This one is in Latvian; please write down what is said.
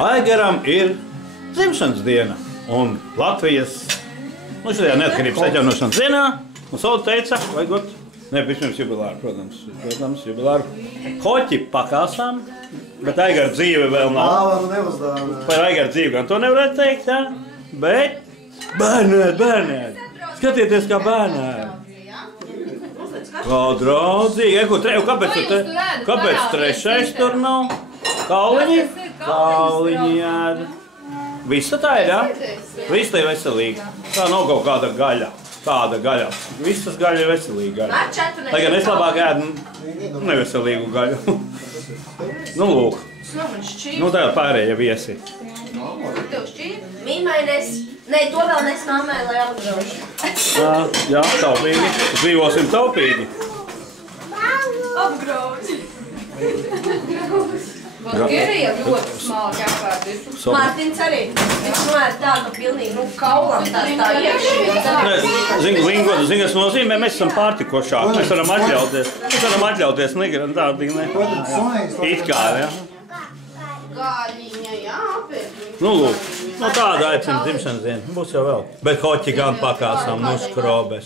Aigaram ir dzimšanas diena un Latvijas, šajā neatkarības atjaunošanas dienā, un Solda teica, vajagot, vispirms jubilāru, protams, jubilāru hoķi pakāsām, bet Aigara dzīve vēl nav. Par Aigara dzīvi gan to nevarētu teikt, jā, bet bērnēt, skatieties kā bērnēt. Kā draudzīgi, kāpēc trešais tur nav? Kauliņi jāda. Visa tā ir, jā? Visa tā ir veselīga. Tā nav kaut kāda gaļa. Tāda gaļa. Visas gaļa ir veselīga gaļa. Lai gan es labāk ēdu neveselīgu gaļu. Nu, lūk. Nu, tā ir pārējie viesi. Mīmainis. Nē, to vēl nes mammai, lai apgrauž. Jā, taupīgi. Dzīvosim taupīgi. Apgrauž. Valgerija ļoti smalki apvērti. Mārtiņš arī. Viņš runāja tā, ka pilnīgi kaulam tā iekšķi. Zini, kas nozīmē, mēs esam pārtikošāki. Mēs varam atļauties. Tādi, ne? It kā, jā. Gāļiņa, jā, apēd. Nu, lūk. Nu, tāda aicina dzimšanas diena. Būs jau vēl. Bet hoķi gan pakāsām. Nu, skrobe.